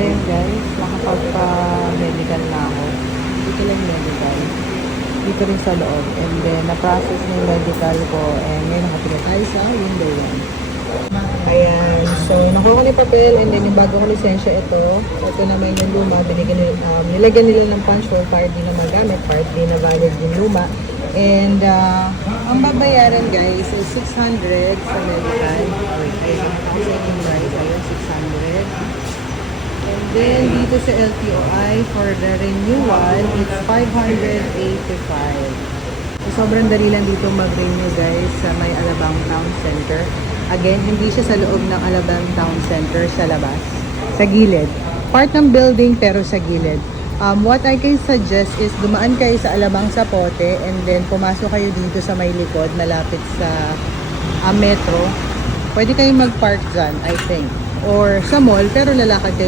ayan guys, nakapagpa-medical na ako. Dito lang medical. Dito rin sa loob. And then, na-process na yung medical ko. And ngayon nakapila tayo sa window 1. Ayan. So, nakuha ko na yung papel. And then, yung bago ko lisensya ito. Ito naman yung luma. Nilagyan nila ng punch hole para di na magamit. Para di na valid yung luma. And, ang babayaran guys is 600 sa medical. Wait, ayan. Ako sa inyong price. Ayan, 600. And then, dito sa LTOI, for the renewal, it's 585. So, sobrang dali lang dito mag-renew guys sa may Alabang Town Center. Again, hindi siya sa loob ng Alabang Town Center, sa labas. Sa gilid. Part ng building pero sa gilid. What I can suggest is dumaan kayo sa Alabang Zapote and then pumasok kayo dito sa may likod, malapit sa metro. Pwede kayong mag-park dyan, I think. Or sa mall, pero lalakad kayo